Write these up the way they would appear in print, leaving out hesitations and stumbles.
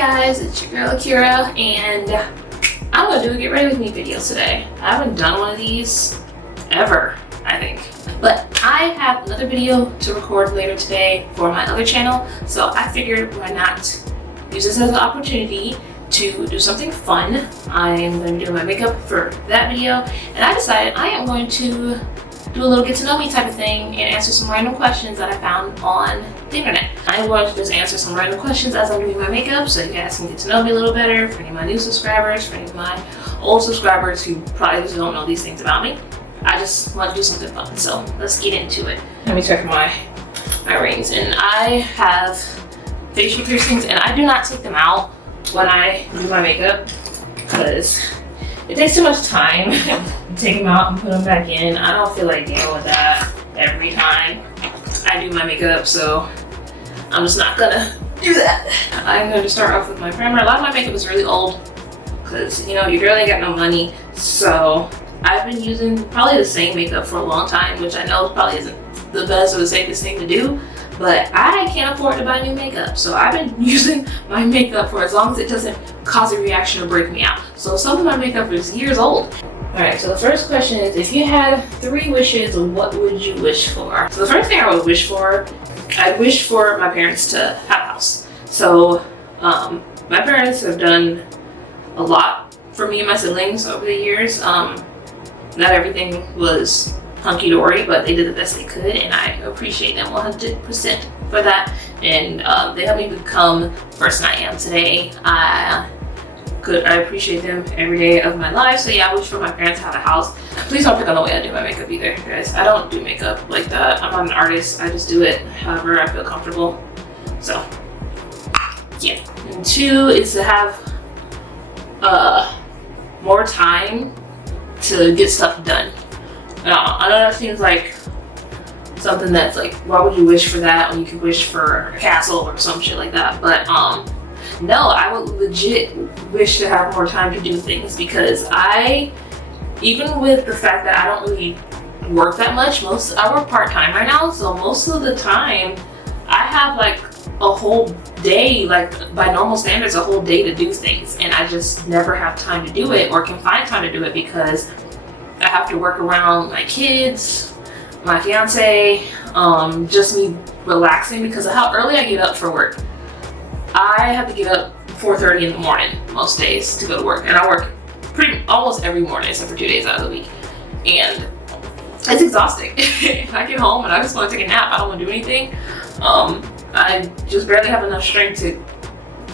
guys, it's your girl Akira, and I'm gonna do a get ready with me video today. I haven't done one of these ever, I think. But I have another video to record later today for my other channel, so I figured why not use this as an opportunity to do something fun. I'm going to do my makeup for that video, and I decided I am going to do a little get to know me type of thing and answer some random questions that I found on the internet. I'm going to just answer some random questions as I'm doing my makeup so you guys can get to know me a little better. For any of my new subscribers, for any of my old subscribers who probably just don't know these things about me, I just want to do something fun, so let's get into it. Let me check my rings, and I have facial piercings, and I do not take them out when I do my makeup because it takes too much time to take them out and put them back in. I don't feel like dealing with that every time I do my makeup, so I'm just not gonna do that. I'm going to start off with my primer. A lot of my makeup is really old because, you know, your girl ain't got no money, so I've been using probably the same makeup for a long time, which I know probably isn't the best or the safest thing to do, but I can't afford to buy new makeup, so I've been using my makeup for as long as it doesn't cause a reaction or break me out. So some of my makeup is years old. Alright, so the first question is, if you had 3 wishes, what would you wish for? So the first thing I would wish for, I'd wish for my parents to have a house. So my parents have done a lot for me and my siblings over the years. Not everything was hunky-dory, but they did the best they could, and I appreciate them 100% for that. And they helped me become the person I am today. I appreciate them every day of my life. So yeah, I wish for my parents to have a house. Please don't pick on the way I do my makeup either, guys. I don't do makeup like that. I'm not an artist. I just do it however I feel comfortable. So yeah. And 2 is to have more time to get stuff done. I know that seems like something that's like, why would you wish for that when you could wish for a castle or some shit like that? But no, I would legit wish to have more time to do things, because even with the fact that I don't really work that much, I work part-time right now, so most of the time I have like a whole day, like by normal standards, a whole day to do things, and I just never have time to do it or can find time to do it because I have to work around my kids, my fiance, just me relaxing because of how early I get up for work. I have to get up 4:30 in the morning most days to go to work, and I work almost every morning except for 2 days out of the week, and it's exhausting. I get home and I just want to take a nap. I don't want to do anything. I just barely have enough strength to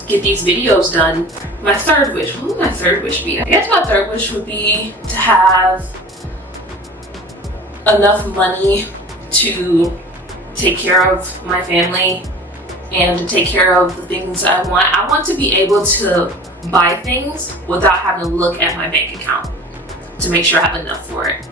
get these videos done. My third wish, what would my third wish be? I guess my third wish would be to have enough money to take care of my family and to take care of the things I want. I want to be able to buy things without having to look at my bank account to make sure I have enough for it.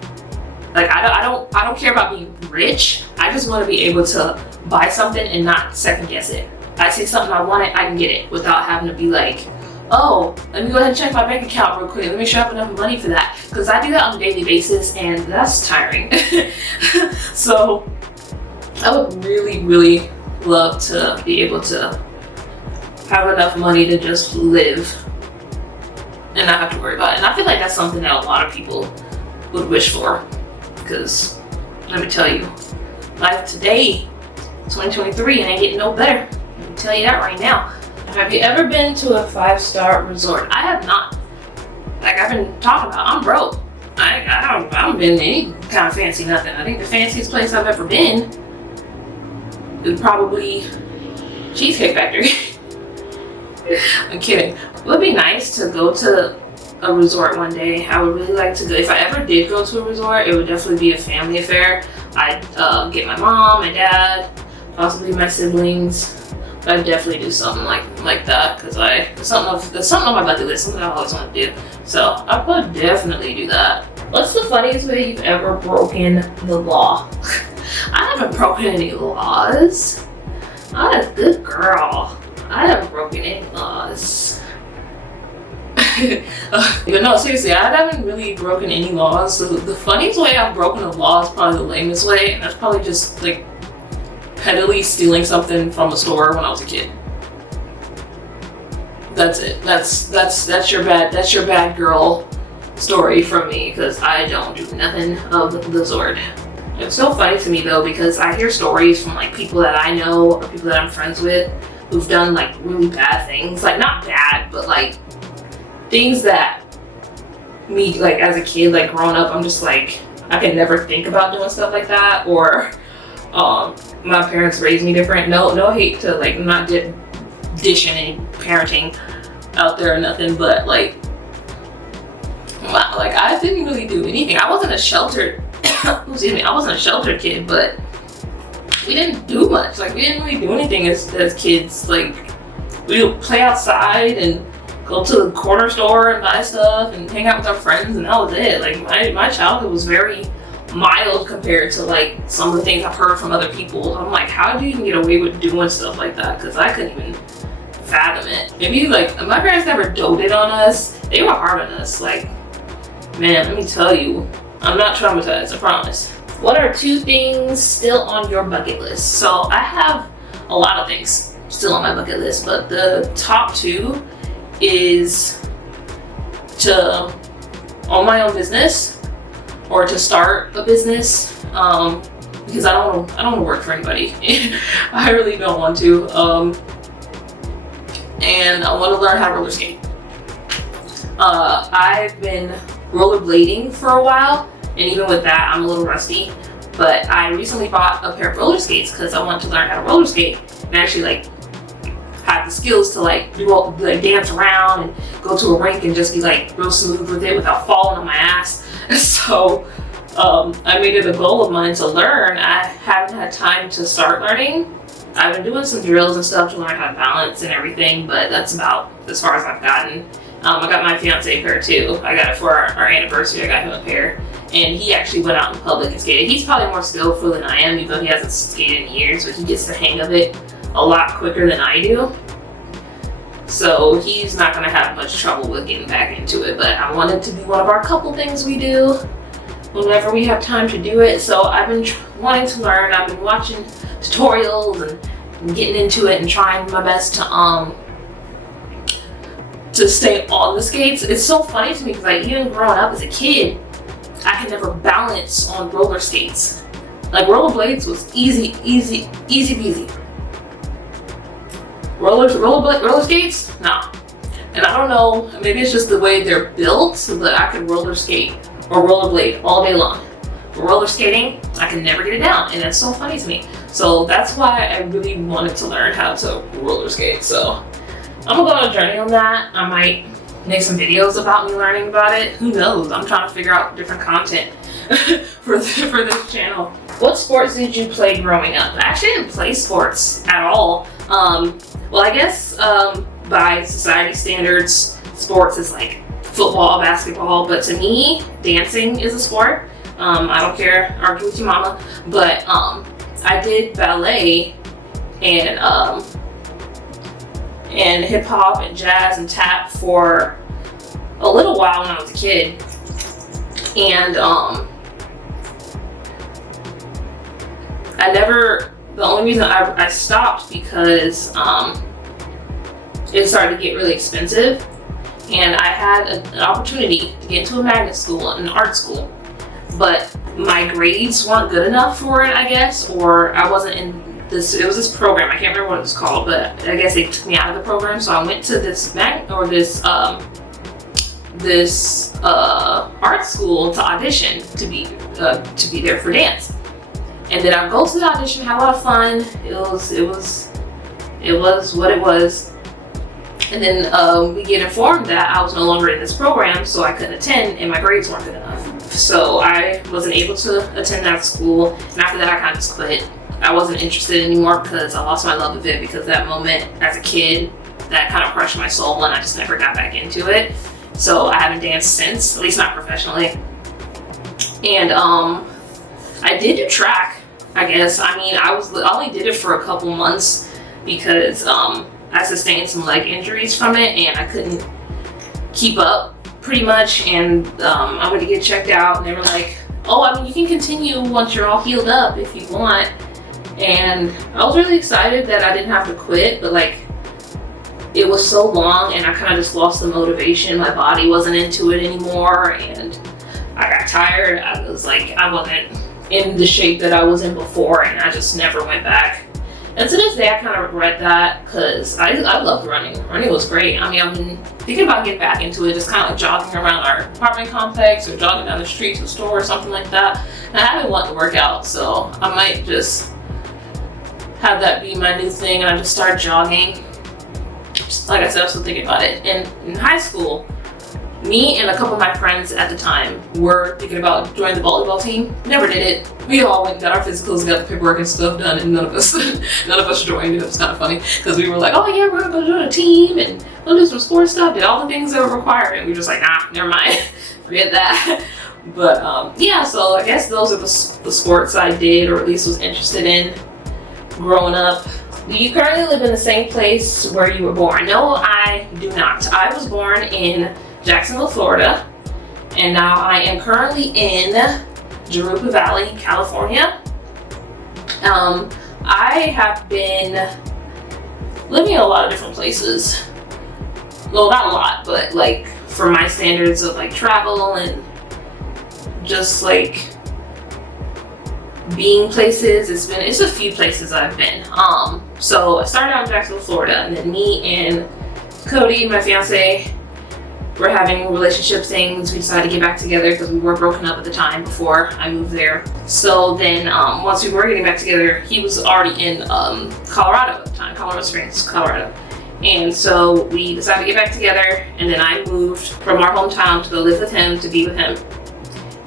Like I don't care about being rich. I just want to be able to buy something and not second guess it. I see something I want it, I can get it without having to be like, oh, let me go ahead and check my bank account real quick. Let me make sure I have enough money for that. Because I do that on a daily basis, and that's tiring. So I would really, really love to be able to have enough money to just live and not have to worry about it. And I feel like that's something that a lot of people would wish for, because let me tell you, life today, 2023, and ain't getting no better. Let me tell you that right now. Have you ever been to a 5-star resort? I have not. Like I've been talking about, I'm broke. I haven't been to any kind of fancy nothing. I think the fanciest place I've ever been is probably Cheesecake Factory. I'm kidding. It would be nice to go to a resort one day. I would really like to go. If I ever did go to a resort, it would definitely be a family affair. I'd get my mom, my dad, possibly my siblings. I'd definitely do something like that because there's something on my bucket list, something I always want to do. So I would definitely do that. What's the funniest way you've ever broken the law? I haven't broken any laws. I'm a good girl. I haven't broken any laws. But no, seriously, I haven't really broken any laws. The funniest way I've broken a law is probably the lamest way, and that's probably just like pettily stealing something from a store when I was a kid. That's it. That's your bad girl story from me, because I don't do nothing of the sort. It's so funny to me though, because I hear stories from like people that I know or people that I'm friends with who've done like really bad things, like not bad, but like things that me, like as a kid, like growing up, I'm just like, I could never think about doing stuff like that. Or my parents raised me different. No hate to like, I'm not dishing any parenting out there or nothing, but like I didn't really do anything. I wasn't a sheltered excuse me, I wasn't a sheltered kid, but we didn't do much. Like we didn't really do anything as kids. Like we would play outside and go to the corner store and buy stuff and hang out with our friends, and that was it. Like my childhood was very mild compared to like some of the things I've heard from other people. I'm like, how do you even get away with doing stuff like that? Because I couldn't even fathom it. Maybe like my parents never doted on us. They were hard on us. Like, man, let me tell you, I'm not traumatized, I promise. What are 2 things still on your bucket list? So I have a lot of things still on my bucket list, but the top 2 is to own my own business or to start a business, because I don't want to work for anybody. I really don't want to. And I want to learn how to roller skate. I've been rollerblading for a while, and even with that, I'm a little rusty. But I recently bought a pair of roller skates because I wanted to learn how to roller skate and actually like have the skills to like dance around and go to a rink and just be like real smooth with it without falling on my ass. So I made it a goal of mine to learn. I haven't had time to start learning. I've been doing some drills and stuff to learn how to balance and everything, but that's about as far as I've gotten. I got my fiance a pair too. I got it for our anniversary. I got him a pair, and he actually went out in public and skated. He's probably more skillful than I am, even though he hasn't skated in years, but he gets the hang of it a lot quicker than I do. So he's not gonna have much trouble with getting back into it, but I want it to be one of our couple things we do whenever we have time to do it. So I've been wanting to learn. I've been watching tutorials and getting into it and trying my best to stay on the skates. It's so funny to me because like even growing up as a kid, I could never balance on roller skates. Like rollerblades was easy peasy. Roller skates? Nah. And I don't know, maybe it's just the way they're built, so that I could roller skate or rollerblade all day long. But roller skating, I can never get it down, and that's so funny to me. So that's why I really wanted to learn how to roller skate. So I'm gonna go on a journey on that. I might make some videos about me learning about it. Who knows? I'm trying to figure out different content for this channel. What sports did you play growing up? I actually didn't play sports at all. Well, I guess by society standards, sports is like football, basketball, but to me, dancing is a sport. I don't care, argue with your mama, but I did ballet and hip hop and jazz and tap for a little while when I was a kid. And the only reason I stopped because it started to get really expensive, and I had an opportunity to get into a magnet school, an art school, but my grades weren't good enough for it, I guess, or I wasn't in this. It was this program, I can't remember what it was called, but I guess they took me out of the program, so I went to this art school to audition to be there for dance. And then I go to the audition, had a lot of fun. It was what it was. And then we get informed that I was no longer in this program, so I couldn't attend, and my grades weren't good enough. So I wasn't able to attend that school, and after that I kind of just quit. I wasn't interested anymore because I lost my love of it, because that moment as a kid, that kind of crushed my soul, and I just never got back into it. So I haven't danced since, at least not professionally. And I did do track, I guess. I mean, I only did it for a couple months because I sustained some leg injuries from it, and I couldn't keep up pretty much. And I went to get checked out, and they were like, "Oh, I mean, you can continue once you're all healed up if you want." And I was really excited that I didn't have to quit, but like, it was so long and I kind of just lost the motivation. My body wasn't into it anymore and I got tired. I was like, I wasn't in the shape that I was in before, and I just never went back. And to this day, I kind of regret that because I loved running. Running was great. I mean, I've been thinking about getting back into it, just kind of like jogging around our apartment complex or jogging down the street to the store or something like that. And I haven't wanted to work out, so I might just have that be my new thing and I just start jogging. Just, like I said, I'm still thinking about it. And in high school, me and a couple of my friends at the time were thinking about joining the volleyball team. Never did it. We all went and got our physicals, got the paperwork and stuff done, and none of us joined. It was kind of funny because we were like, oh yeah, we're gonna go join a team and we'll do some sports stuff, did all the things that were required, and we were just like, nah, never mind, forget that. But yeah, so I guess those are the sports I did, or at least was interested in growing up. Do you currently live in the same place where you were born? No, I do not. I was born in Jacksonville, Florida, and now I am currently in GRWM Valley, California. I have been living in a lot of different places. Well, not a lot, but like for my standards of like travel and just like being places, it's a few places I've been. So I started out in Jacksonville, Florida, and then me and Cody, my fiance, we're having relationship things. We decided to get back together because we were broken up at the time before I moved there. So then once we were getting back together, he was already in Colorado at the time, Colorado Springs, Colorado. And so we decided to get back together, and then I moved from our hometown to go live with him, to be with him.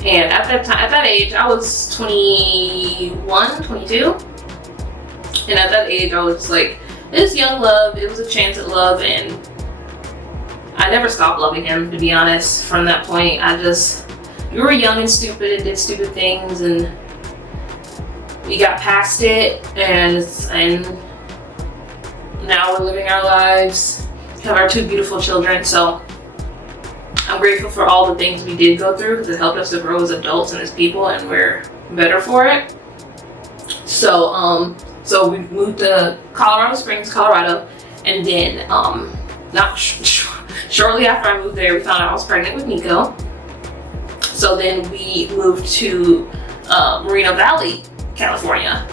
And at that age, I was 21, 22. And at that age, I was like, it was young love, it was a chance at love, and I never stopped loving him, to be honest. From that point, we were young and stupid and did stupid things, and we got past it, and now we're living our lives, have our 2 beautiful children. So I'm grateful for all the things we did go through because it helped us to grow as adults and as people, and we're better for it. So so we moved to Colorado Springs, Colorado, and then shortly after I moved there, we found out I was pregnant with Nikko. So then we moved to Moreno Valley, California.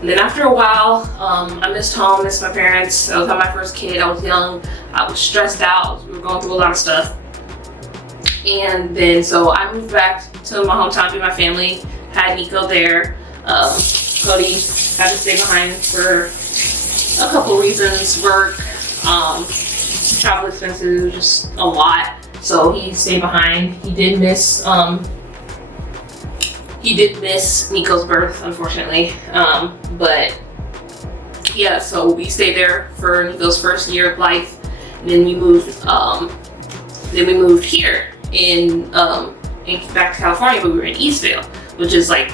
And then after a while, I missed home, missed my parents. I was having my first kid, I was young, I was stressed out, we were going through a lot of stuff. And then so I moved back to my hometown to be my family, had Nikko there. Cody had to stay behind for a couple reasons, work, travel expenses, just a lot. So he stayed behind. He did miss Nikko's birth, unfortunately. But yeah, so we stayed there for Nikko's first year of life. And then we moved here back to California, but we were in Eastvale, which is like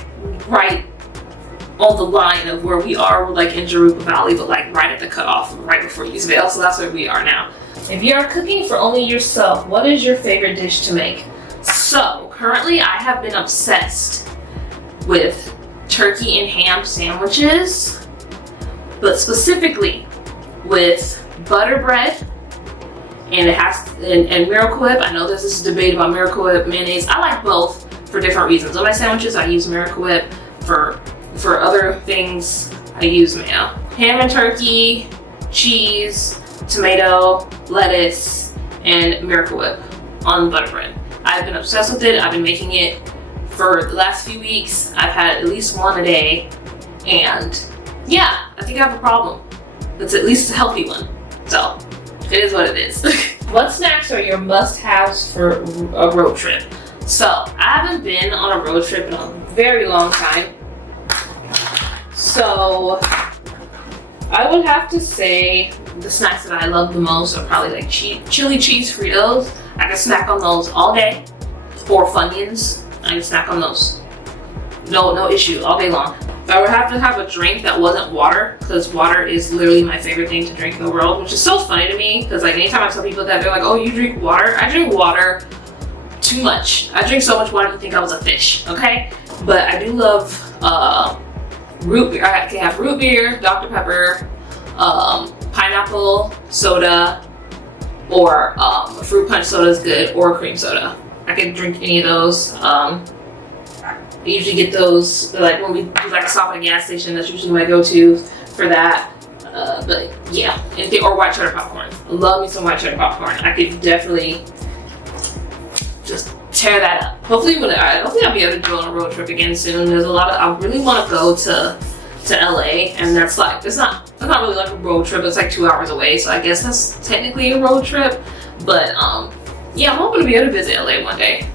right on the line of where we are. We're like in GRWM Valley, but like right at the cutoff, right before Eastvale. So that's where we are now. If you're cooking for only yourself, what is your favorite dish to make? So currently I have been obsessed with turkey and ham sandwiches, but specifically with butter bread, and it has and Miracle Whip. I know there's this debate about Miracle Whip mayonnaise. I like both for different reasons. On my sandwiches, I use Miracle Whip. For other things, I use mayo. Ham and turkey, cheese, tomato, lettuce, and Miracle Whip on butter bread. I've been obsessed with it. I've been making it for the last few weeks. I've had at least one a day, and yeah, I think I have a problem. It's at least a healthy one. So it is what it is. What snacks are your must-haves for a road trip? So I haven't been on a road trip in a very long time. So I would have to say the snacks that I love the most are probably like chili cheese Fritos. I can snack on those all day. Or Funyuns. I can snack on those. No issue, all day long. If I would have to have a drink that wasn't water, because water is literally my favorite thing to drink in the world, which is so funny to me, because like anytime I tell people that, they're like, oh, you drink water? I drink water too much. I drink so much water you think I was a fish, okay? But I do love root beer. I can have root beer, Dr. Pepper, pineapple soda, or a fruit punch soda is good, or a cream soda. I could drink any of those. I usually get those like when we do like a stop at a gas station. That's usually my go-to for that. But yeah, or white cheddar popcorn. I love me some white cheddar popcorn. I could definitely just tear that up. Hopefully I'll be able to go on a road trip again soon. There's a lot of, I really want to go to LA, and that's like, it's not really like a road trip. It's like 2 hours away, so I guess that's technically a road trip. But yeah, I'm hoping to be able to visit LA one day.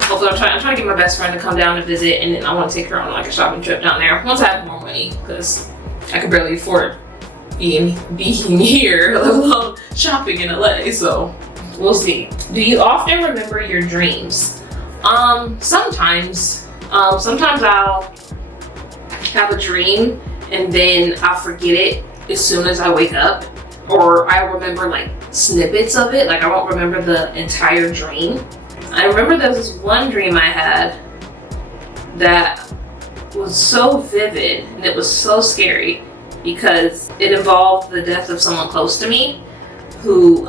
Hopefully I'm trying to get my best friend to come down to visit, and then I want to take her on like a shopping trip down there once I have more money, because I could barely afford being here, let alone shopping in LA. So we'll see. Do you often remember your dreams? Sometimes I'll have a dream and then I'll forget it as soon as I wake up, or I remember like snippets of it. Like I won't remember the entire dream. I remember there was this one dream I had that was so vivid and it was so scary because it involved the death of someone close to me who,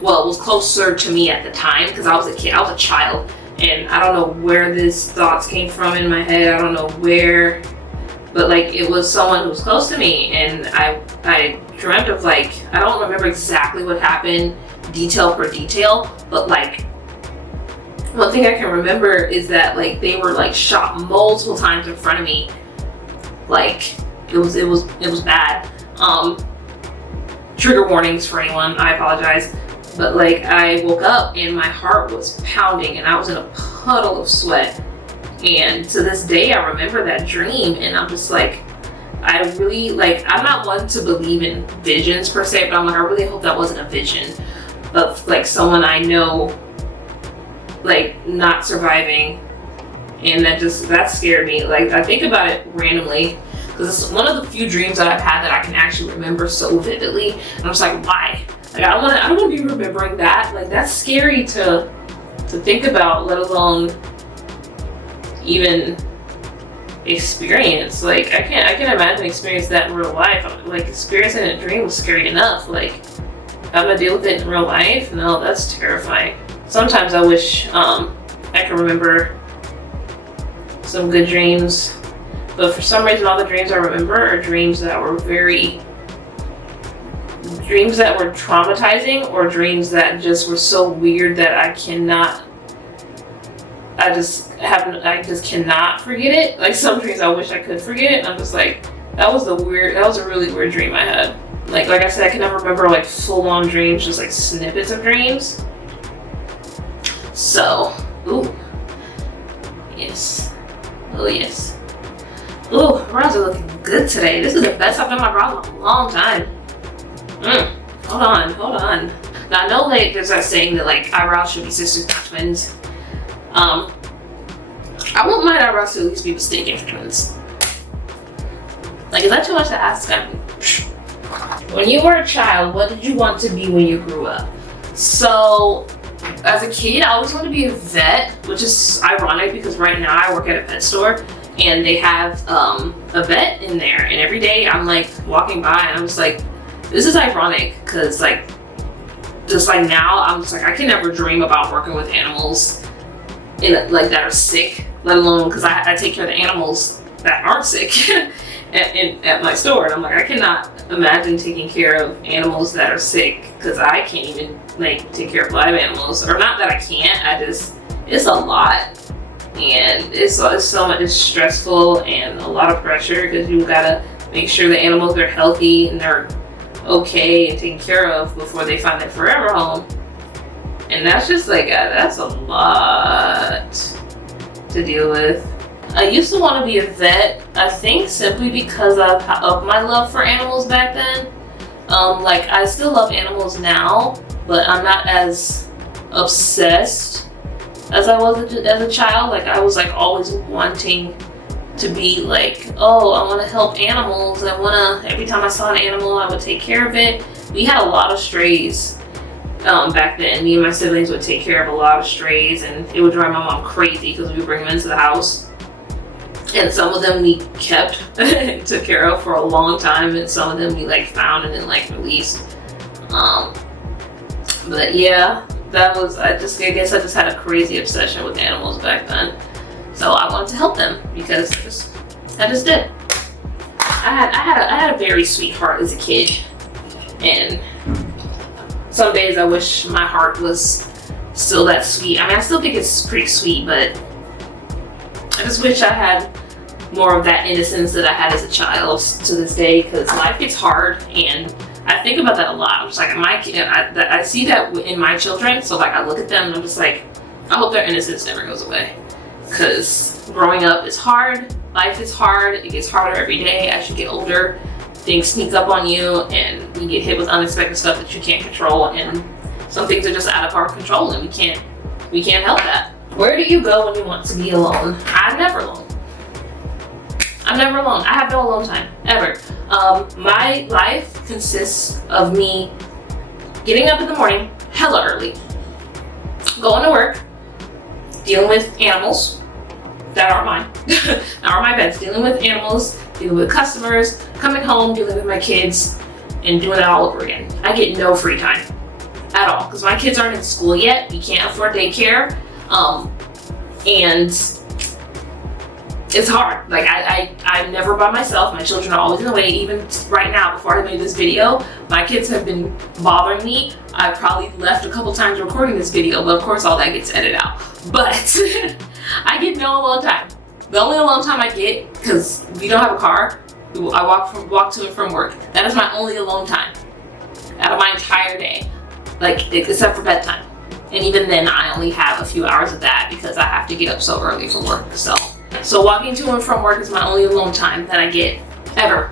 was closer to me at the time, because I was a kid, I was a child, and I don't know where these thoughts came from in my head. I don't know where, but like it was someone who was close to me, and I dreamt of, like, I don't remember exactly what happened detail per detail, but like one thing I can remember is that like they were like shot multiple times in front of me. Like it was bad. Trigger warnings for anyone, I apologize. But like I woke up and my heart was pounding and I was in a puddle of sweat. And to this day I remember that dream, and I'm just like, I really, like, I'm not one to believe in visions per se, but I'm like, I really hope that wasn't a vision of like someone I know like not surviving. And that scared me. Like I think about it randomly because it's one of the few dreams that I've had that I can actually remember so vividly, and I'm just like, why? Like I don't want to be remembering that. Like that's scary to think about, let alone even experience. Like I can imagine experiencing that in real life. Like experiencing a dream was scary enough. Like if I'm gonna deal with it in real life, no, that's terrifying. Sometimes I wish I could remember some good dreams, but for some reason all the dreams I remember are dreams that were traumatizing, or dreams that just were so weird that I just cannot forget it. Like some dreams I wish I could forget it, and I'm just like, that was a really weird dream I had. Like I said, I can never remember like full-on dreams, just like snippets of dreams. So, ooh, yes, oh yes. Ooh, my brows are looking good today. This is the best I've done my brows in a long time. Hold on. Now I know like there's that saying that like eyebrows should be sisters, not twins. I want my eyebrows to at least be mistaken for twins. Like, is that too much to ask? When you were a child, what did you want to be when you grew up? So, as a kid, I always wanted to be a vet, which is ironic because right now I work at a pet store and they have a vet in there, and every day I'm like walking by and I'm just like, this is ironic because like, just like now I'm just like, I can never dream about working with animals like that are sick, let alone because I take care of the animals that aren't sick at my store, and I'm like, I cannot imagine taking care of animals that are sick because I can't even like take care of live animals. Or not that I can't, it's a lot, and it's so much, it's stressful and a lot of pressure because you gotta make sure the animals are healthy and they're okay and taken care of before they find their forever home. And that's just like that's a lot to deal with. I used to want to be a vet, I think simply because of my love for animals back then. Like I still love animals now, but I'm not as obsessed as I was as a child. Like I was like always wanting to be like, oh, I want to help animals. Every time I saw an animal, I would take care of it. We had a lot of strays back then. Me and my siblings would take care of a lot of strays, and it would drive my mom crazy because we would bring them into the house. And some of them we kept and took care of for a long time, and some of them we like found and then like released. But yeah, that was, I guess I just had a crazy obsession with animals back then. So I wanted to help them because I just did. I had a very sweet heart as a kid, and some days I wish my heart was still that sweet. I mean, I still think it's pretty sweet, but I just wish I had more of that innocence that I had as a child to this day, because life gets hard, and I think about that a lot. I'm just like, I see that in my children, so like I look at them and I'm just like, I hope their innocence never goes away, because growing up is hard, life is hard, it gets harder every day as you get older. Things sneak up on you and you get hit with unexpected stuff that you can't control, and some things are just out of our control, and we can't help that. Where do you go when you want to be alone? I'm never alone. I'm never alone. I have no alone time, ever. My life consists of me getting up in the morning hella early, going to work, dealing with animals that are mine, that are my pets, dealing with animals, dealing with customers, coming home, dealing with my kids, and doing it all over again. I get no free time at all, because my kids aren't in school yet. We can't afford daycare, and it's hard. Like I'm never by myself. My children are always in the way. Even right now, before I made this video, my kids have been bothering me. I probably left a couple times recording this video, but of course all that gets edited out. But I get no alone time. The only alone time I get, because we don't have a car, I walk to and from work. That is my only alone time out of my entire day, like except for bedtime. And even then, I only have a few hours of that because I have to get up so early for work. So walking to and from work is my only alone time that I get ever.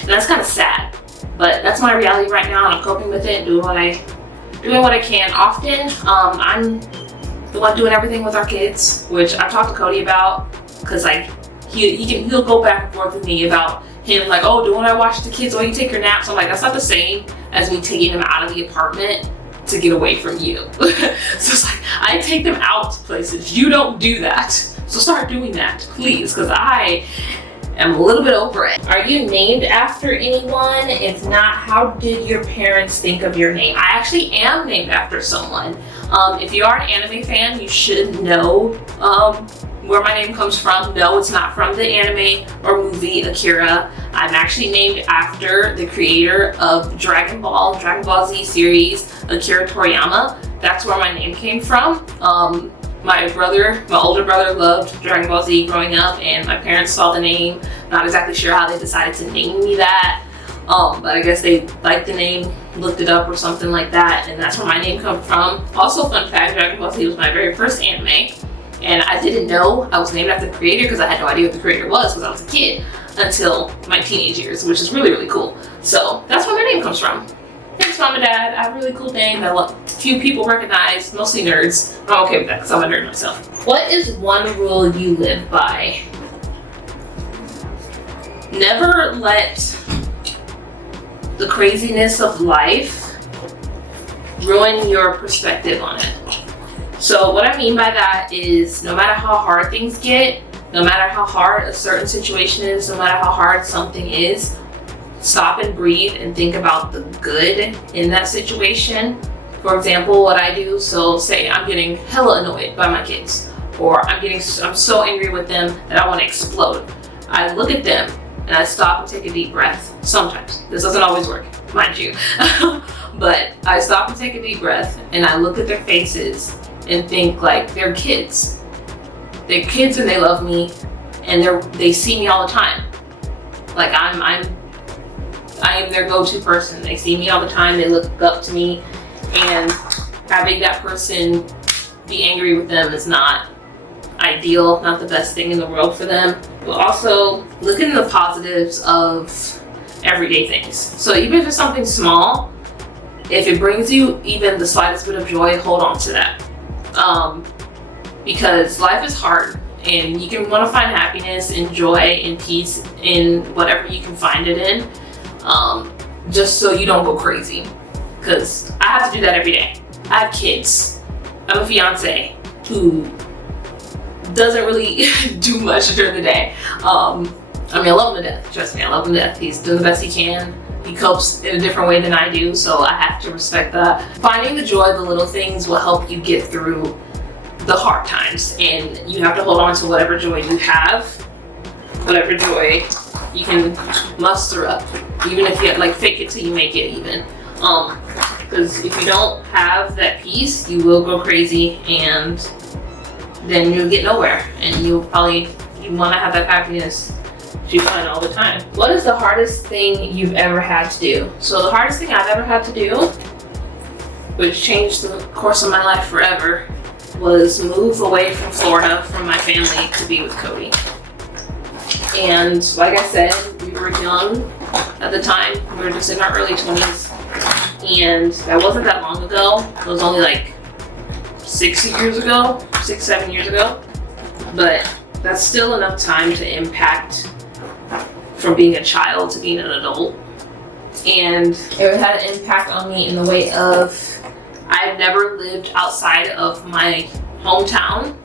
And that's kind of sad, but that's my reality right now, and I'm coping with it, doing what I can. Often, I'm the one doing everything with our kids, which I've talked to Cody about, because like he'll go back and forth with me about him like, oh, don't I watch the kids while you take your naps? I'm like, that's not the same as me taking them out of the apartment to get away from you. So it's like, I take them out to places. You don't do that. So start doing that, please, because I am a little bit over it. Are you named after anyone? If not, how did your parents think of your name? I actually am named after someone. If you are an anime fan, you should know where my name comes from. No, it's not from the anime or movie Akira. I'm actually named after the creator of Dragon Ball Z series, Akira Toriyama. That's where my name came from. My older brother loved Dragon Ball Z growing up, and my parents saw the name. Not exactly sure how they decided to name me that, but I guess they liked the name, looked it up or something like that, and that's where my name comes from. Also, fun fact, Dragon Ball Z was my very first anime, and I didn't know I was named after the creator because I had no idea what the creator was because I was a kid until my teenage years, which is really, really cool. So that's where my name comes from. Thanks, Mom and Dad. I have a really cool name that a few people recognize, mostly nerds. I'm okay with that because I'm a nerd myself. What is one rule you live by? Never let the craziness of life ruin your perspective on it. So what I mean by that is, no matter how hard things get, no matter how hard a certain situation is, no matter how hard something is, stop and breathe and think about the good in that situation. For example, what I do, so say I'm getting hella annoyed by my kids, or I'm so angry with them that I want to explode. I look at them and I stop and take a deep breath. Sometimes. This doesn't always work, mind you. But I stop and take a deep breath and I look at their faces and think like they're kids. They're kids and they love me, and they see me all the time. Like I am their go-to person. They see me all the time, they look up to me, and having that person be angry with them is not ideal, not the best thing in the world for them. But also look at the positives of everyday things. So even if it's something small, if it brings you even the slightest bit of joy, hold on to that. Because life is hard, and you can want to find happiness and joy and peace in whatever you can find it in. Just so you don't go crazy, because I have to do that every day. I have kids. I'm a fiance who doesn't really do much during the day. I mean, I love him to death. Trust me, I love him to death. He's doing the best he can, he copes in a different way than I do, so I have to respect that. Finding the joy of the little things will help you get through the hard times, and you have to hold on to whatever joy you have, whatever joy you can muster up, even if you like fake it till you make it even. Because if you don't have that peace, you will go crazy, and then you'll get nowhere, and you want to have that happiness you find all the time. What is the hardest thing you've ever had to do? So the hardest thing I've ever had to do, which changed the course of my life forever, was move away from Florida from my family to be with Cody. And like I said, we were young at the time. We were just in our early 20s, and that wasn't that long ago. It was only like 6, 7 years ago, but that's still enough time to impact from being a child to being an adult. And it had an impact on me in the way of I've never lived outside of my hometown,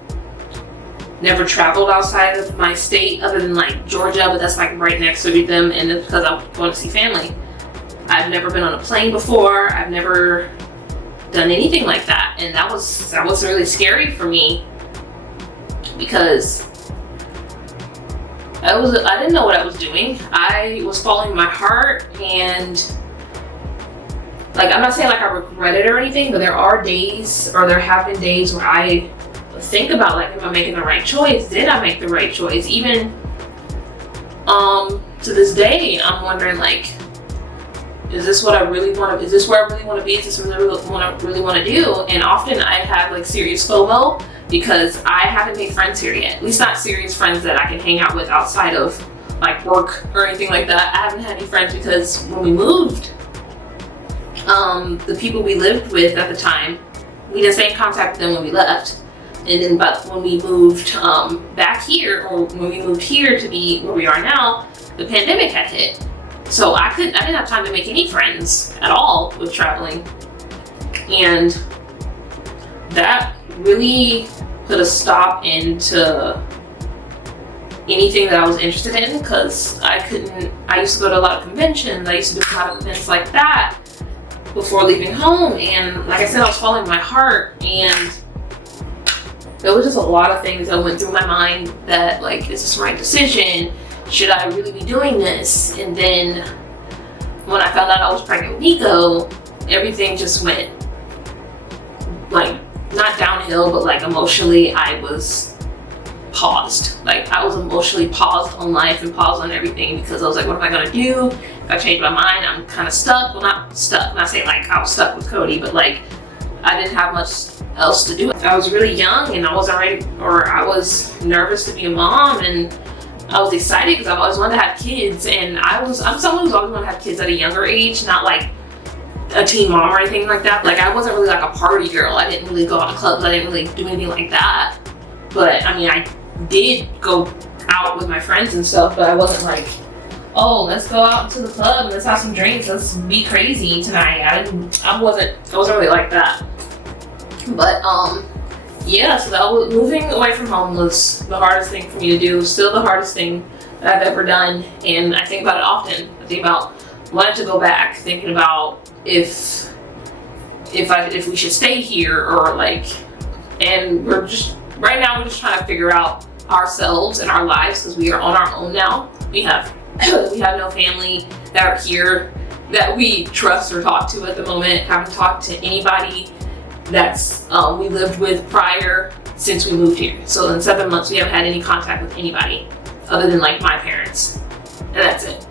never traveled outside of my state other than like Georgia, but that's like right next to them, and it's because I'm going to see family. I've never been on a plane before. I've never done anything like that, and that was really scary for me because I didn't know what I was doing. I was following my heart, and like, I'm not saying like I regret it or anything, but there are days, or there have been days where I think about like, am I making the right choice? Did I make the right choice? Even to this day, I'm wondering like, is this what I really want to, is this where I really want to be? Is this really what I really want to do? And often I have like serious FOMO because I haven't made friends here yet. At least not serious friends that I can hang out with outside of like work or anything like that. I haven't had any friends because when we moved, the people we lived with at the time, we didn't stay in contact with them when we left. And then but when we moved back here, or when we moved here to be where we are now, the pandemic had hit. So I didn't have time to make any friends at all with traveling. And that really put a stop into anything that I was interested in, because I used to go to a lot of conventions, I used to do a lot of events like that before leaving home, and like I said, I was following my heart, and there was just a lot of things that went through my mind that like, is this the right decision? Should I really be doing this? And then when I found out I was pregnant with Nikko, everything just went like, not downhill, but like emotionally I was paused. Like, I was emotionally paused on life and paused on everything, because I was like, what am I gonna do? If I change my mind, I'm kind of stuck. Well, not stuck, I'm not saying like I was stuck with Cody, but like I didn't have much else to do. I was really young, and I was nervous to be a mom, and I was excited because I've always wanted to have kids, and I'm someone who's always wanted to have kids at a younger age, not like a teen mom or anything like that. Like, I wasn't really like a party girl. I didn't really go out to clubs. I didn't really do anything like that. But I mean, I did go out with my friends and stuff, but I wasn't like, oh, let's go out to the club and let's have some drinks, let's be crazy tonight. I wasn't really like that. But yeah, so that was, moving away from home was the hardest thing for me to do. Still the hardest thing that I've ever done, and I think about it often. I think about wanting to go back, thinking about if we should stay here, or like, and right now we're just trying to figure out ourselves and our lives, because we are on our own now. We have no family that are here that we trust or talk to at the moment. Haven't talked to anybody that's we lived with prior since we moved here. So in 7 months we haven't had any contact with anybody other than like my parents, and that's it.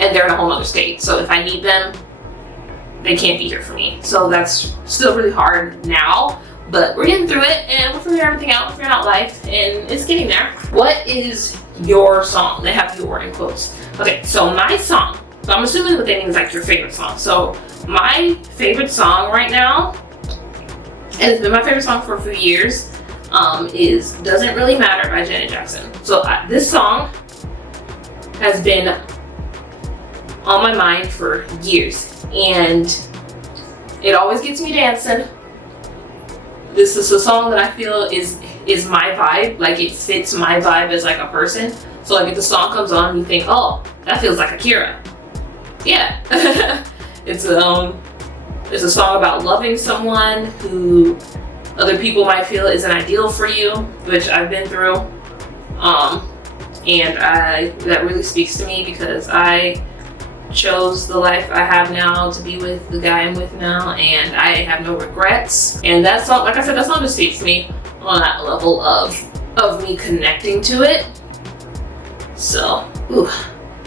And they're in a whole other state, so if I need them, they can't be here for me. So that's still really hard now, but we're getting through it, and we're figuring everything out. We're figuring out life, and it's getting there. What is your song? They have your in quotes. Okay, so my song. So I'm assuming what they mean is like your favorite song. So my favorite song right now, and it's been my favorite song for a few years, is Doesn't Really Matter by Janet Jackson. So this song has been on my mind for years, and it always gets me dancing. This is a song that I feel is my vibe. Like, it fits my vibe as like a person. So like, if the song comes on, you think, oh, that feels like Akira. yeah, it's a song about loving someone who other people might feel isn't ideal for you, which I've been through. And that really speaks to me because I chose the life I have now to be with the guy I'm with now, and I have no regrets. And that song, like I said, that song just speaks to me on that level of me connecting to it. So, ooh,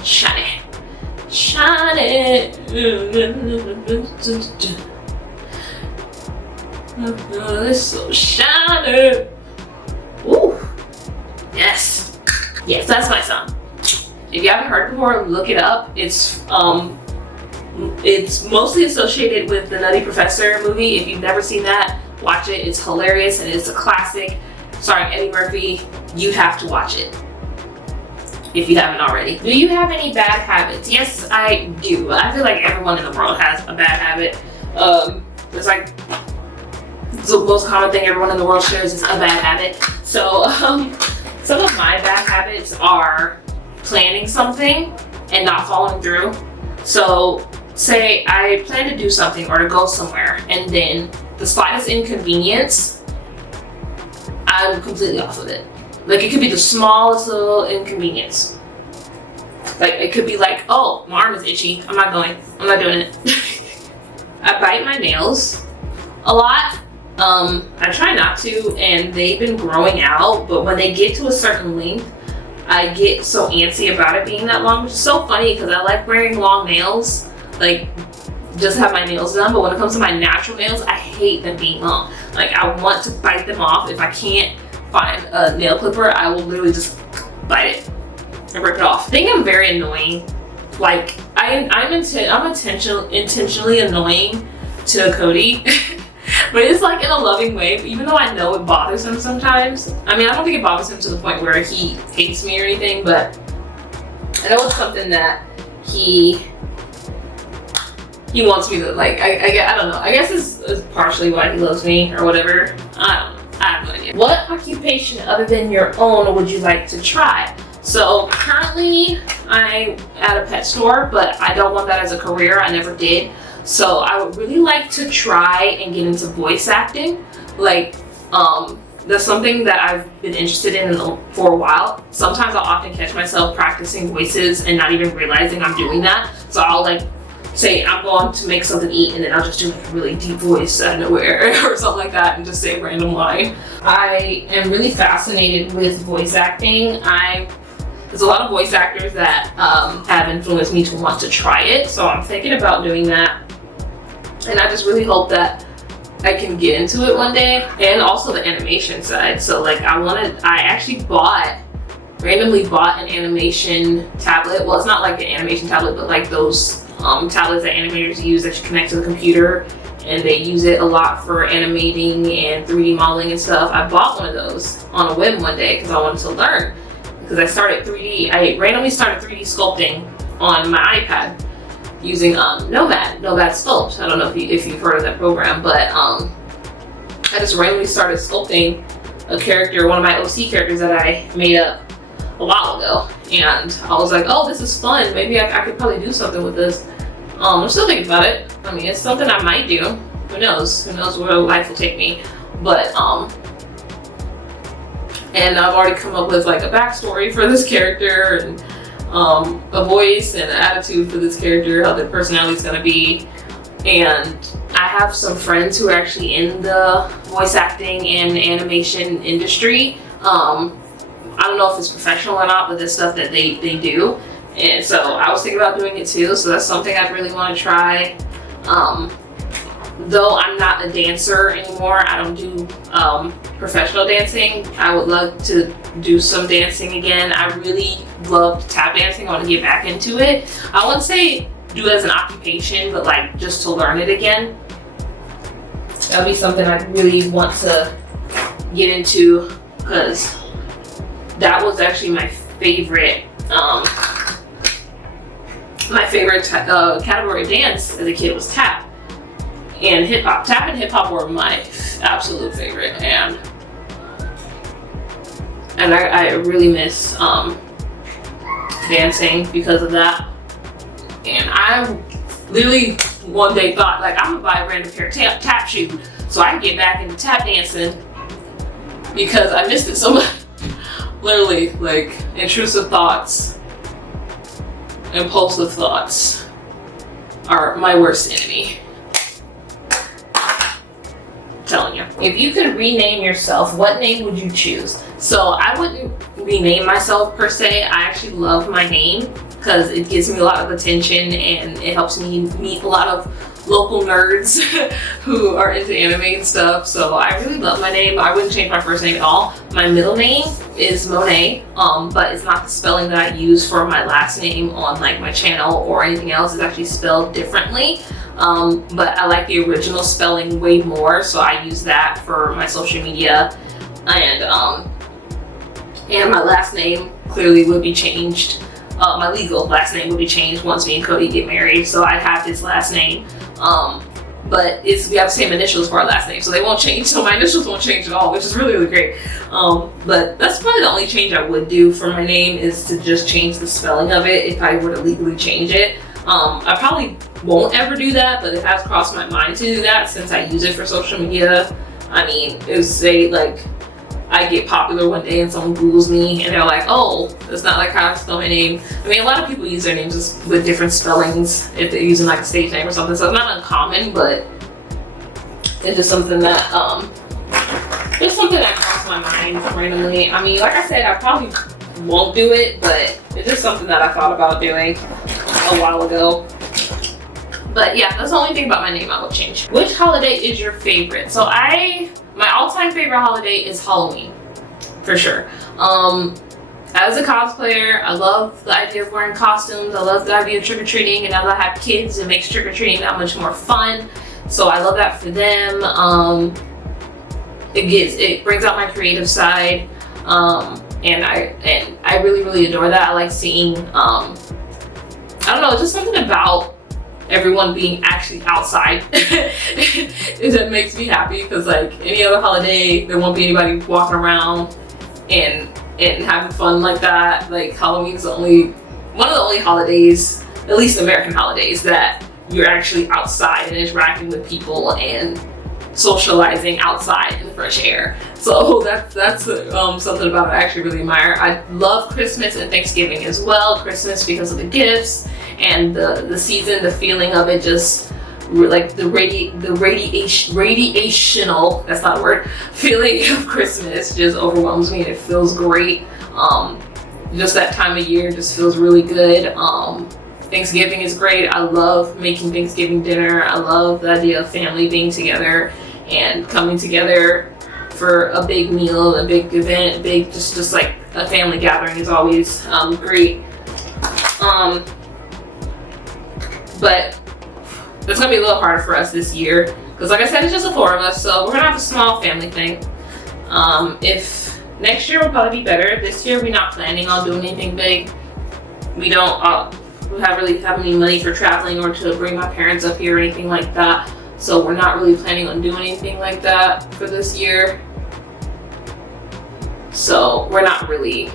shiny, shiny. It's so shiny. Ooh, yes, yes, that's my song. If you haven't heard it before, look it up. It's mostly associated with the Nutty Professor movie. If you've never seen that, watch it. It's hilarious and it's a classic. Starring Eddie Murphy. You have to watch it if you haven't already. Do you have any bad habits? Yes, I do. I feel like everyone in the world has a bad habit. It's like the most common thing everyone in the world shares is a bad habit. So some of my bad habits are planning something and not following through. So say I plan to do something or to go somewhere, and then the slightest inconvenience, I'm completely off of it. Like, it could be the smallest little inconvenience. Like, it could be like, oh, my arm is itchy, I'm not going, I'm not doing it. I bite my nails a lot. I try not to, and they've been growing out, but when they get to a certain length, I get so antsy about it being that long, which is so funny because I like wearing long nails, like just have my nails done, but when it comes to my natural nails, I hate them being long. Like, I want to bite them off. If I can't find a nail clipper, I will literally just bite it and rip it off. I think I'm very annoying. Like, I'm intentionally annoying to Cody. But it's like in a loving way, even though I know it bothers him sometimes. I mean, I don't think it bothers him to the point where he hates me or anything, but I know it's something that he wants me to, like, I don't know. I guess it's partially why he loves me or whatever. I don't know. I have no idea. What occupation other than your own would you like to try? So currently I'm at a pet store, but I don't want that as a career. I never did. So I would really like to try and get into voice acting. Like, that's something that I've been interested in for a while. Sometimes I'll often catch myself practicing voices and not even realizing I'm doing that. So I'll like say I'm going to make something to eat, and then I'll just do like a really deep voice out of nowhere or something like that and just say a random line. I am really fascinated with voice acting. There's a lot of voice actors that have influenced me to want to try it. So I'm thinking about doing that. And I just really hope that I can get into it one day. And also the animation side. So like I actually randomly bought an animation tablet. Well, it's not like an animation tablet, but like those tablets that animators use that you connect to the computer, and they use it a lot for animating and 3D modeling and stuff. I bought one of those on a whim one day because I wanted to learn. Because I randomly started 3D sculpting on my iPad using Nomad Sculpt. I don't know if you've heard of that program, but I just randomly started sculpting a character, one of my OC characters that I made up a while ago, and I was like, oh, this is fun. Maybe I could probably do something with this. I'm still thinking about it. I mean, it's something I might do. Who knows? Who knows where life will take me? But and I've already come up with like a backstory for this character and a voice and an attitude for this character, how their personality is gonna be. And I have some friends who are actually in the voice acting and animation industry. I don't know if it's professional or not, but this stuff that they do. And so I was thinking about doing it too, so that's something I really want to try. Though I'm not a dancer anymore, I don't do professional dancing. I would love to do some dancing again. I really loved tap dancing. I want to get back into it. I wouldn't say do it as an occupation, but like just to learn it again. That'd be something I really want to get into, because that was actually my favorite category of dance as a kid was tap and hip hop. Tap and hip hop were my absolute favorite, and I really miss dancing because of that. And I literally one day thought, like, I'm gonna buy a random pair of tap shoes so I can get back into tap dancing because I missed it so much. Literally, like, intrusive thoughts, impulsive thoughts are my worst enemy. I'm telling you. If you could rename yourself, what name would you choose? So I wouldn't rename myself per se. I actually love my name because it gives me a lot of attention and it helps me meet a lot of local nerds who are into anime and stuff. So I really love my name. I wouldn't change my first name at all. My middle name is Monet, but it's not the spelling that I use for my last name on like my channel or anything else. It's actually spelled differently. But I like the original spelling way more, so I use that for my social media. And my last name clearly would be changed. My legal last name would be changed once me and Cody get married, so I have his last name. But we have the same initials for our last name, so they won't change. So my initials won't change at all, which is really, really great. But that's probably the only change I would do for my name, is to just change the spelling of it if I were to legally change it. I probably won't ever do that, but it has crossed my mind to do that since I use it for social media. I mean, it was say like I get popular one day and someone Googles me and they're like, oh, that's not like how I spell my name. I mean, a lot of people use their names with different spellings if they're using like a stage name or something, so it's not uncommon, but it's just something that crossed my mind randomly. I mean, like I said, I probably won't do it, but it's just something that I thought about doing a while ago. But yeah, that's the only thing about my name I would change. Which holiday is your favorite? So my all-time favorite holiday is Halloween, for sure. As a cosplayer, I love the idea of wearing costumes. I love the idea of trick-or-treating, and now that I have kids, it makes trick-or-treating that much more fun. So I love that for them. It brings out my creative side, and I really, really adore that. I like seeing, I don't know, just something about everyone being actually outside that makes me happy, because like any other holiday there won't be anybody walking around and having fun like that. Like Halloween's one of the only holidays, at least American holidays, that you're actually outside and interacting with people and socializing outside in the fresh air. So that's something about it I actually really admire. I love Christmas and Thanksgiving as well. Christmas because of the gifts and the season, the feeling of it, just like the radiational, that's not a word, feeling of Christmas just overwhelms me and it feels great. Just that time of year just feels really good. Thanksgiving is great. I love making Thanksgiving dinner. I love the idea of family being together and coming together for a big meal, a big event, just like a family gathering is always great. But it's gonna be a little harder for us this year because, like I said, it's just the four of us, so we're gonna have a small family thing. If next year will probably be better. This year we're not planning on doing anything big. We don't really have any money for traveling or to bring my parents up here or anything like that. So we're not really planning on doing anything like that for this year. So we're not really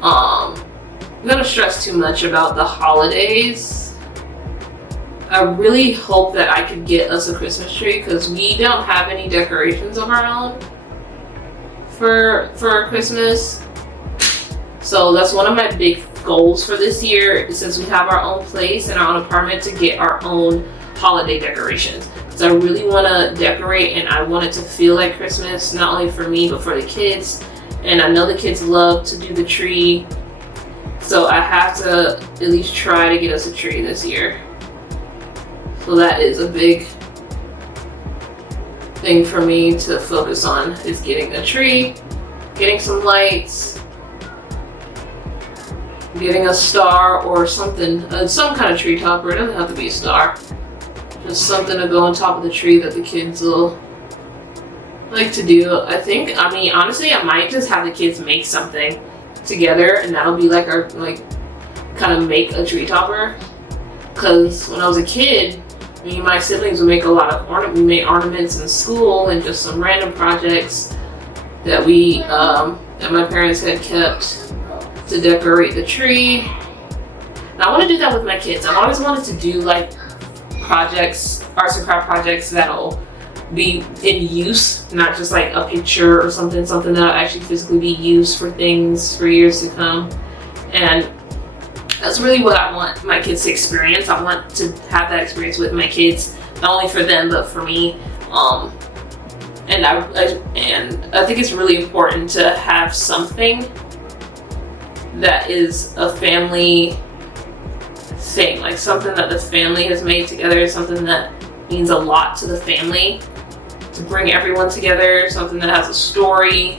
gonna stress too much about the holidays. I really hope that I could get us a Christmas tree because we don't have any decorations of our own for Christmas. So that's one of my big goals for this year, since we have our own place and our own apartment, to get our own holiday decorations. Because I really want to decorate and I want it to feel like Christmas, not only for me but for the kids. And I know the kids love to do the tree, so I have to at least try to get us a tree this year. So that is a big thing for me to focus on, is getting a tree, getting some lights, getting a star or something, some kind of tree topper. It doesn't have to be a star. Just something to go on top of the tree that the kids will like to do. I mean, honestly, I might just have the kids make something together, and that'll be like our, kind of make a tree topper. Because when I was a kid, me and my siblings would make a lot of we made ornaments in school and just some random projects that that my parents had kept to decorate the tree. And I want to do that with my kids. I've always wanted to do like projects, arts and craft projects that'll be in use, not just like a picture or something that'll actually physically be used for things for years to come. And that's really what I want my kids to experience. I want to have that experience with my kids, not only for them but for me. And I think it's really important to have something that is a family thing, like something that the family has made together, something that means a lot to the family, to bring everyone together, something that has a story,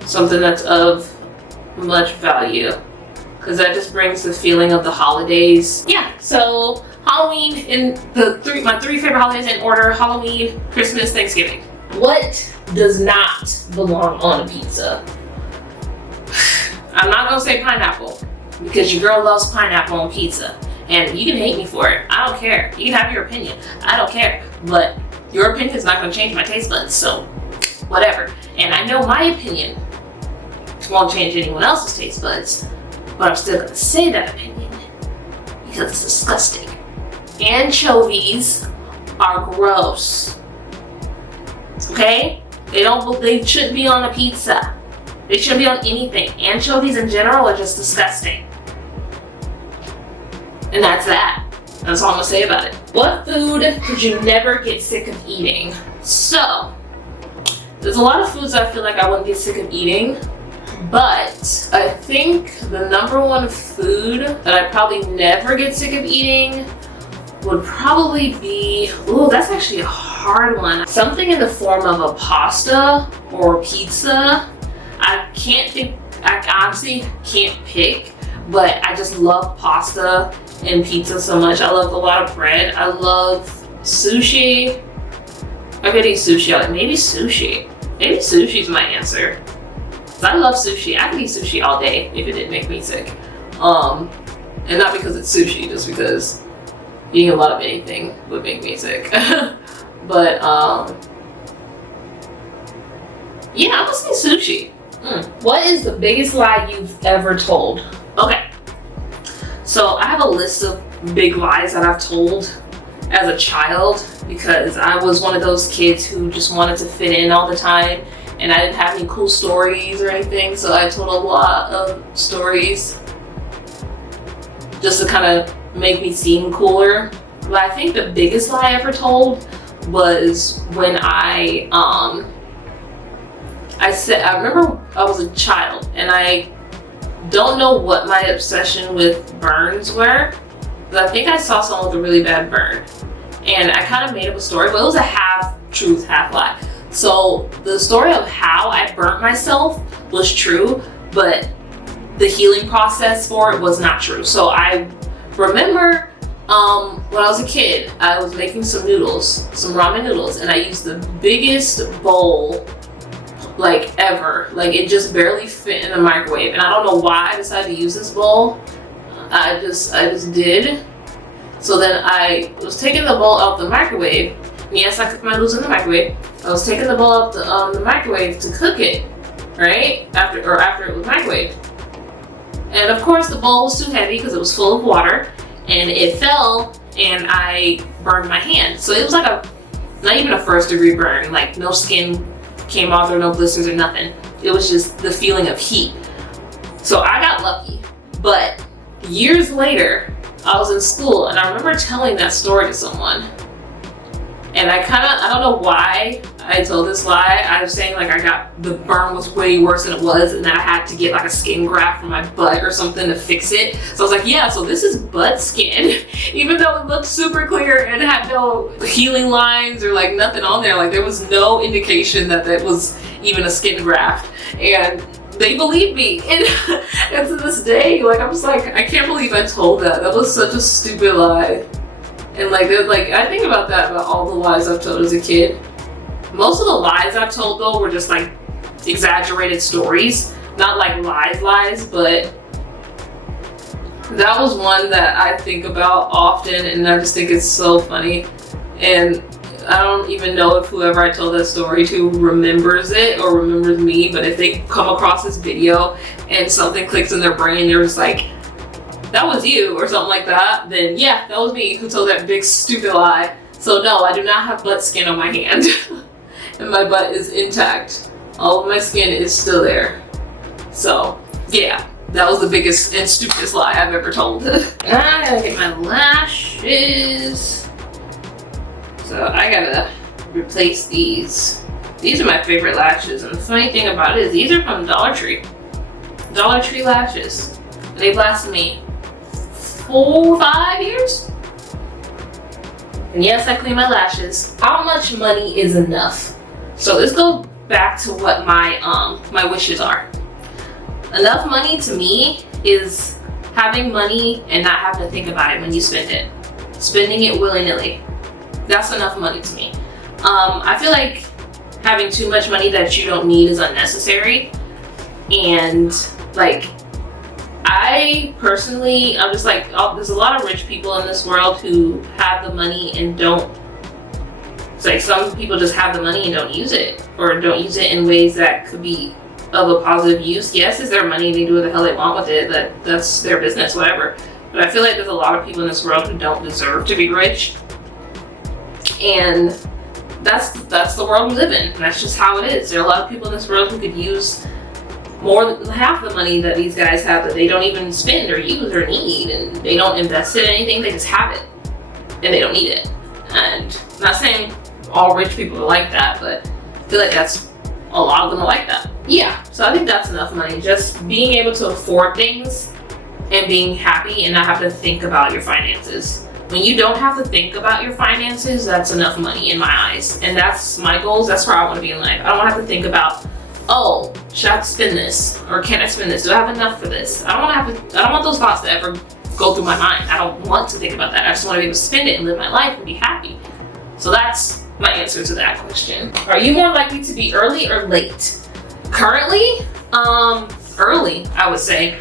something that's of much value, because that just brings the feeling of the holidays. Yeah, so Halloween in my three favorite holidays in order: Halloween, Christmas, Thanksgiving. What does not belong on a pizza? I'm not gonna say pineapple, because your girl loves pineapple on pizza. And you can hate me for it. I don't care. You can have your opinion. I don't care. But your opinion is not gonna change my taste buds, so whatever. And I know my opinion won't change anyone else's taste buds, but I'm still gonna say that opinion because it's disgusting. Anchovies are gross. Okay? They shouldn't be on a pizza. They shouldn't be on anything. Anchovies in general are just disgusting. And that's that. That's all I'm gonna say about it. What food could you never get sick of eating? So, there's a lot of foods I feel like I wouldn't get sick of eating, but I think the number one food that I probably never get sick of eating would probably be, ooh, that's actually a hard one. Something in the form of a pasta or pizza. I honestly can't pick, but I just love pasta and pizza so much. I love a lot of bread. I love sushi. I could eat sushi. Maybe sushi. Maybe sushi's my answer. I love sushi. I could eat sushi all day if it didn't make me sick. And not because it's sushi, just because eating a lot of anything would make me sick. But yeah, I'm gonna say sushi. What is the biggest lie you've ever told? Okay, so I have a list of big lies that I've told as a child, because I was one of those kids who just wanted to fit in all the time, and I didn't have any cool stories or anything, so I told a lot of stories just to kind of make me seem cooler. But I think the biggest lie I ever told was when I remember I was a child, and I don't know what my obsession with burns were, but I think I saw someone with a really bad burn, and I kind of made up a story, but it was a half truth, half lie. So the story of how I burnt myself was true, but the healing process for it was not true. So I remember when I was a kid, I was making some noodles, some ramen noodles, and I used the biggest bowl like ever. Like, it just barely fit in the microwave, and I don't know why I decided to use this bowl. I just did. So then I was taking the bowl out the microwave. Yes, I cooked my noodles in the microwave. I was taking the bowl out the microwave to cook it, right? After it was microwaved. And of course the bowl was too heavy because it was full of water, and it fell, and I burned my hand. So it was like not even a first degree burn, like no skin came off or no blisters or nothing. It was just the feeling of heat. So I got lucky. But years later, I was in school, and I remember telling that story to someone. And I don't know why I told this lie. I was saying like the burn was way worse than it was, and that I had to get like a skin graft from my butt or something to fix it. So I was like, yeah, so this is butt skin. Even though it looked super clear and it had no healing lines or like nothing on there, like there was no indication that that was even a skin graft. And they believed me. And to this day, like I'm just like, I can't believe I told that. That was such a stupid lie. And like I think about that, about all the lies I've told as a kid. Most of the lies I've told though were just like exaggerated stories, not like lies, but that was one that I think about often, and I just think it's so funny. And I don't even know if whoever I told that story to remembers it or remembers me, but if they come across this video and something clicks in their brain, they're just like, that was you or something like that, then yeah, that was me who told that big stupid lie. So no, I do not have butt skin on my hand. And my butt is intact. All of my skin is still there. So yeah, that was the biggest and stupidest lie I've ever told. I gotta get my lashes. So I gotta replace these. These are my favorite lashes, and the funny thing about it is these are from Dollar Tree. Dollar Tree lashes. They've lasted me 4 or 5 years. And yes, I clean my lashes. How much money is enough? So let's go back to what my my wishes are. Enough money to me is having money and not having to think about it when you spend it. Spending it willy-nilly. That's enough money to me. I feel like having too much money that you don't need is unnecessary. And like, I personally, I'm just like, there's a lot of rich people in this world who have the money and don't. It's like some people just have the money and don't use it, or don't use it in ways that could be of a positive use. Yes, it's their money and they do what the hell they want with it. That's their business, whatever. But I feel like there's a lot of people in this world who don't deserve to be rich. And that's the world we live in. And that's just how it is. There are a lot of people in this world who could use more than half the money that these guys have that they don't even spend or use or need, and they don't invest in anything, they just have it and they don't need it. And I'm not saying all rich people are like that, but I feel like that's a lot of them are like that. Yeah, so I think that's enough money. Just being able to afford things and being happy and not have to think about your finances. When you don't have to think about your finances, that's enough money in my eyes. And that's my goals. That's where I want to be in life. I don't want to have to think about, oh, should I spend this? Or can I spend this? Do I have enough for this? I don't want those thoughts to ever go through my mind. I don't want to think about that. I just want to be able to spend it and live my life and be happy. So that's my answer to that question. Are you more likely to be early or late? Currently, early, I would say.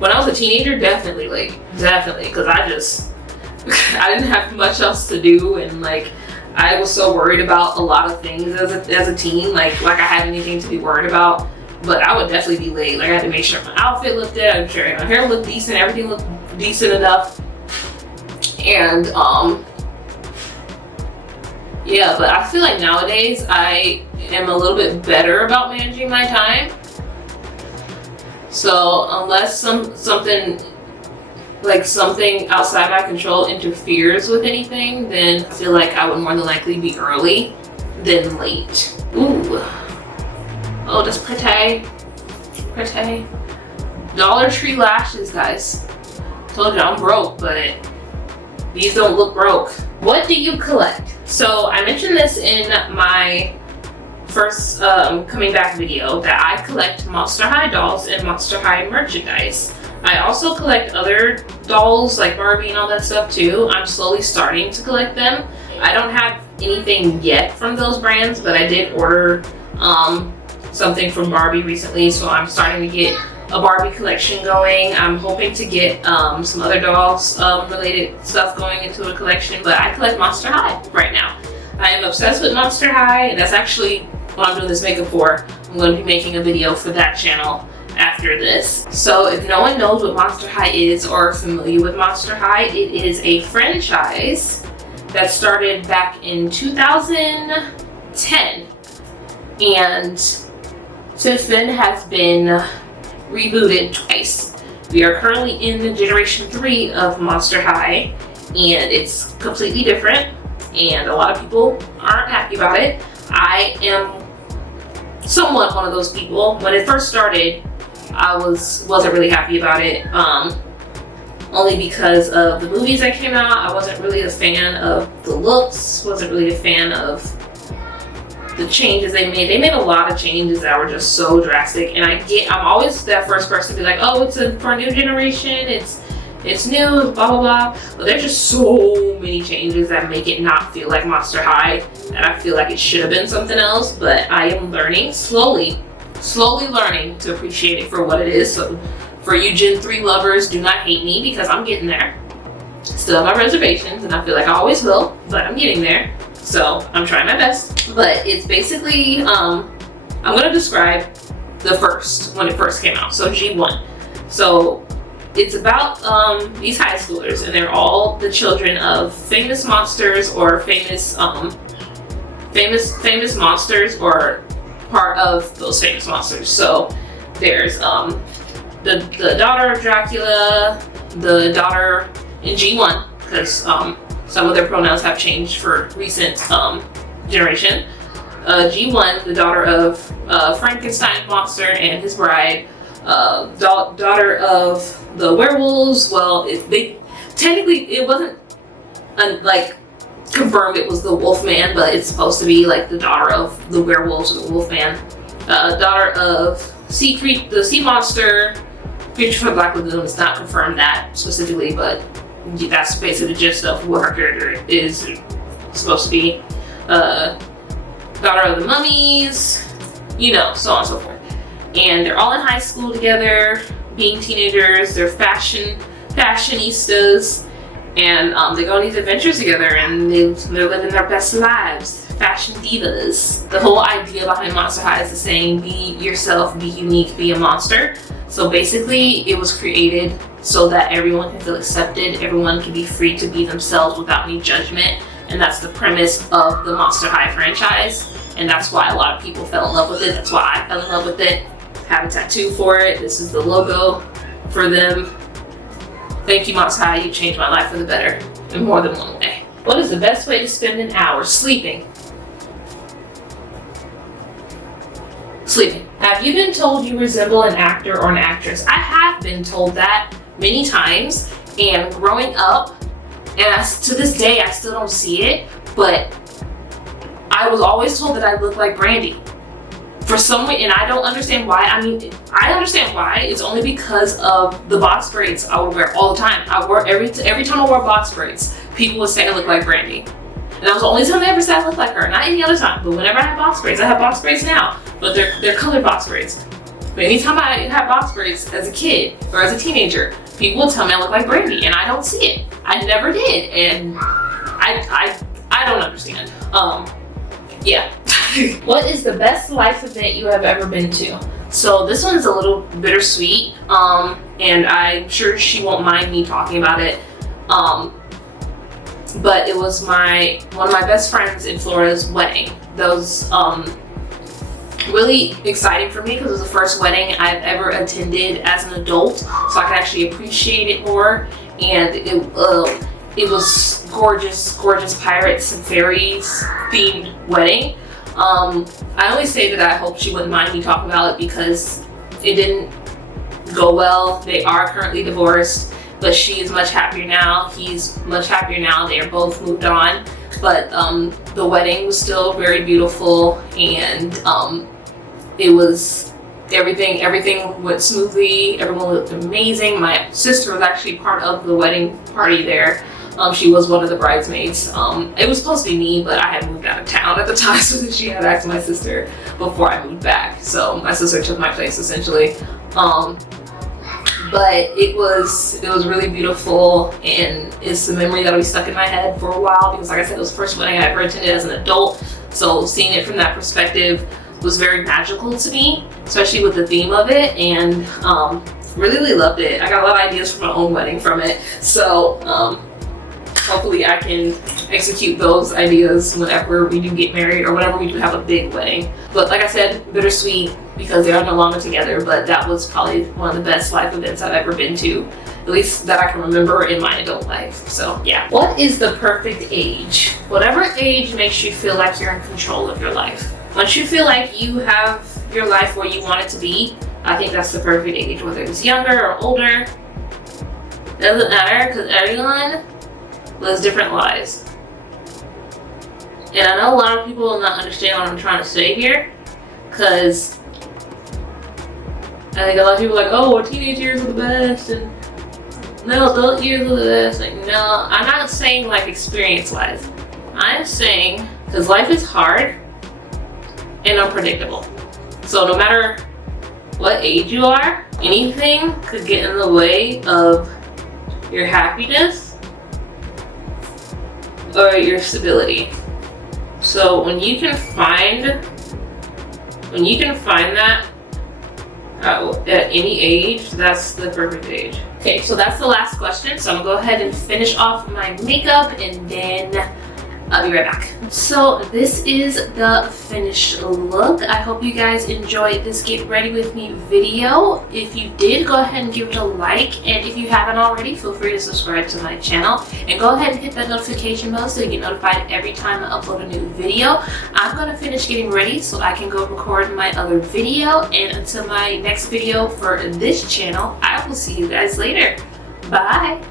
When I was a teenager, definitely late. Definitely, because I didn't have much else to do, and like, I was so worried about a lot of things as a teen, like I had anything to be worried about. But I would definitely be late. Like, I had to make sure my outfit looked good, I had to make sure my hair looked decent, everything looked decent enough. And yeah, but I feel like nowadays I am a little bit better about managing my time. So unless something outside my control interferes with anything, then I feel like I would more than likely be early than late. Ooh. Oh, that's pretty. Pretty. Dollar Tree lashes, guys. Told you I'm broke, but these don't look broke. What do you collect? So I mentioned this in my first coming back video that I collect Monster High dolls and Monster High merchandise. I also collect other dolls like Barbie and all that stuff too. I'm slowly starting to collect them. I don't have anything yet from those brands, but I did order something from Barbie recently, so I'm starting to get a Barbie collection going. I'm hoping to get some other dolls related stuff going into a collection, but I collect Monster High right now. I am obsessed with Monster High, and that's actually what I'm doing this makeup for. I'm going to be making a video for that channel after this. So if no one knows what Monster High is or familiar with Monster High, it is a franchise that started back in 2010, and since then has been rebooted twice. We are currently in the generation 3 of Monster High, and it's completely different, and a lot of people aren't happy about it. I am somewhat one of those people. When it first started, I wasn't really happy about it, only because of the movies that came out. I wasn't really a fan of the looks, wasn't really a fan of the changes they made. They made a lot of changes that were just so drastic, and I'm always that first person to be like, oh, it's for a new generation, it's new, blah blah blah. But there's just so many changes that make it not feel like Monster High, and I feel like it should have been something else. But I am learning, slowly learning to appreciate it for what it is. So for you Gen 3 lovers, do not hate me, because I'm getting there. Still have my reservations, and I feel like I always will, but I'm getting there. So I'm trying my best. But it's basically, I'm gonna describe the first, when it first came out. So G1. So it's about these high schoolers, and they're all the children of famous monsters or famous monsters or part of those famous monsters. So there's the daughter of Dracula, the daughter in G1, because some of their pronouns have changed for recent generation. G1, the daughter of Frankenstein monster and his bride, daughter of the werewolves. Well, technically it wasn't like confirmed it was the Wolfman, but it's supposed to be like the daughter of the werewolves or the Wolfman. Daughter of the sea monster, creature from the Black Lagoon. It's not confirmed that specifically, but that's basically the gist of what her character is supposed to be. Daughter of the mummies, you know, so on and so forth. And they're all in high school together, being teenagers. They're fashionistas, and they go on these adventures together, and they're living their best lives. Fashion divas. The whole idea behind Monster High is the saying, be yourself, be unique, be a monster. So basically, it was created so that everyone can feel accepted, everyone can be free to be themselves without any judgment. And that's the premise of the Monster High franchise. And that's why a lot of people fell in love with it. That's why I fell in love with it. Have a tattoo for it. This is the logo for them. Thank you, Monster High. You changed my life for the better in more than one way. What is the best way to spend an hour? Sleeping. Sleeping. Have you been told you resemble an actor or an actress? I have been told that many times, and growing up, and to this day I still don't see it, but I was always told that I look like Brandy. For some reason, and I don't understand why. I mean, I understand why. It's only because of the box braids I would wear all the time. I wore every time I wore box braids, people would say I look like Brandy. And that was the only time they ever said I looked like her. Not any other time, but whenever I have box braids, I have box braids now, but they're colored box braids. But anytime I have box braids as a kid or as a teenager, people will tell me I look like Brandy, and I don't see it. I never did, and I don't understand. Yeah. What is the best life event you have ever been to? So this one is a little bittersweet, and I'm sure she won't mind me talking about it. But it was one of my best friends in Florida's wedding. That was really exciting for me because it was the first wedding I've ever attended as an adult, so I could actually appreciate it more. And it was gorgeous pirates and fairies themed wedding. I always say that I hope she wouldn't mind me talking about it because it didn't go well. They are currently divorced, but she is much happier now. He's much happier now. They are both moved on, but the wedding was still very beautiful, and it was everything went smoothly. Everyone looked amazing. My sister was actually part of the wedding party there. She was one of the bridesmaids. It was supposed to be me, but I had moved out of town at the time, so she had asked my sister before I moved back. So my sister took my place essentially. But it was really beautiful, and it's a memory that'll be stuck in my head for a while because, like I said, it was the first wedding I ever attended as an adult. So seeing it from that perspective was very magical to me, especially with the theme of it, and really loved it. I got a lot of ideas for my own wedding from it. So hopefully I can execute those ideas whenever we do get married or whenever we do have a big wedding. But like I said, bittersweet because they are no longer together, but that was probably one of the best life events I've ever been to, at least that I can remember in my adult life. So yeah. What is the perfect age? Whatever age makes you feel like you're in control of your life. Once you feel like you have your life where you want it to be, I think that's the perfect age, whether it's younger or older. Doesn't matter, because everyone lives different lives. And I know a lot of people will not understand what I'm trying to say here, because I think a lot of people are like, oh, well, teenage years are the best, and no, adult years are the best. Like, no, I'm not saying like experience-wise. I'm saying, because life is hard and unpredictable. So no matter what age you are, anything could get in the way of your happiness or your stability. So when you can find that At any age, that's the perfect age. Okay, so that's the last question. So I'm gonna go ahead and finish off my makeup and then I'll be right back. So this is the finished look. I hope you guys enjoyed this get ready with me video. If you did, go ahead and give it a like. And if you haven't already, feel free to subscribe to my channel. And go ahead and hit that notification bell so you get notified every time I upload a new video. I'm gonna finish getting ready so I can go record my other video. And until my next video for this channel, I will see you guys later. Bye.